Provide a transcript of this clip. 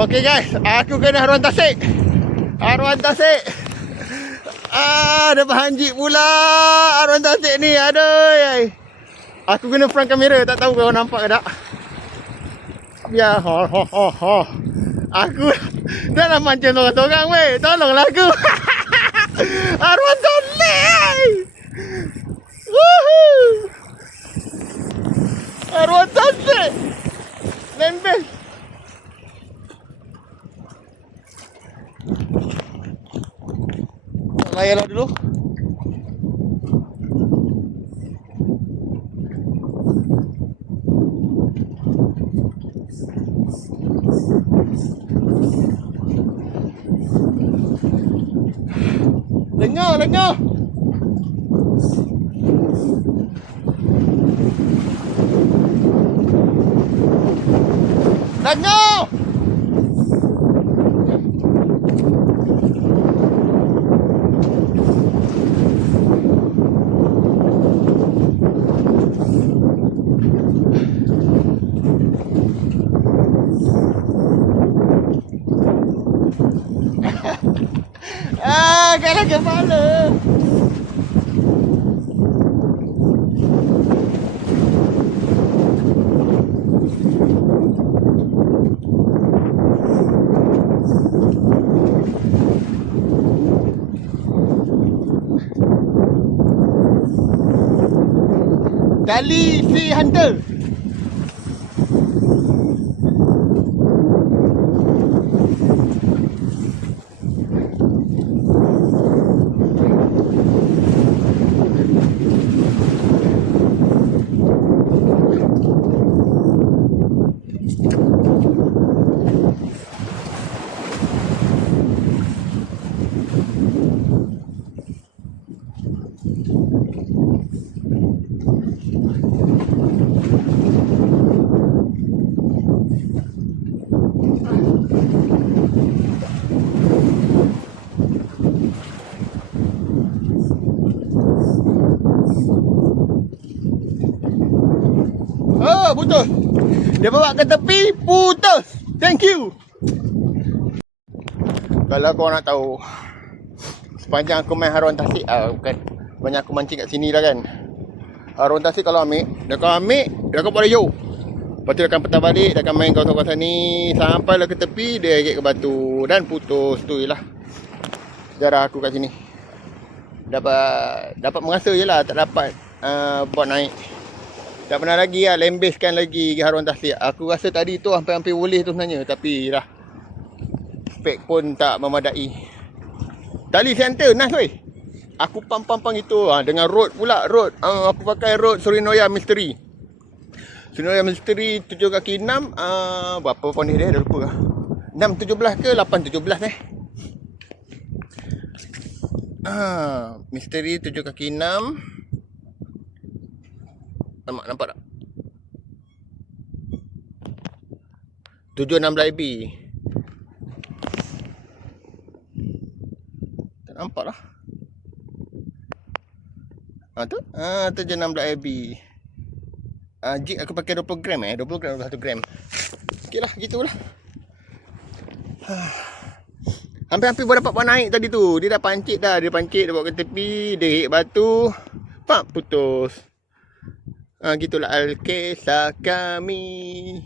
Okay guys, aku kena haruan tasik. Haruan tasik. Ada bahan jeep pula. Haruan tasik ni. Aduh. Aku kena front kamera. Tak tahu kau nampak ke tak. Ya, aku dah nak mancing sorang-sorang weh. Tolonglah aku. Haruan tasik. Woohoo. Haruan tasik. Land base. Layanlah dulu. Lengah. Lengah. Kalah kepala. Kali si Hunter. Oh, putus. Dia bawa ke tepi, putus. Thank you. Kalau kau nak tahu, sepanjang aku main haruan tasik, bukan banyak aku mancing kat sini dah kan. Haruan tasik kalau ambil, dia akan buat jauh. Lepas tu dia akan petang balik, dia akan main kawasan-kawasan ni sampailah ke tepi, dia heret ke batu dan putus. Tu je lah sejarah aku kat sini. Dapat merasa je lah, tak dapat buat naik. Tak pernah lagi lah lembeskan lagi haruan tasik. Aku rasa tadi tu hampir-hampir boleh tu sebenarnya, tapi dah spek pun tak memadai. Tali center nice weh. Aku pang itu dengan road pula. Aku pakai road Surinoya Mystery. Surinoya Mystery 7x6 berapa pun ni dia dah lupa lah. 617 ke 817 Mystery 7x6. Nampak tak? 716AB. Tak nampak lah. Tu 716AB. Jig aku pakai 20 gram 20 gram 21 gram. Okey lah, gitulah. Hampir-hampir boleh dapat buat naik tadi tu. Dia dah pancit dah. Dia bawa ke tepi. Dia hit batu. Pak, putus. Gitulah Alkisah kami.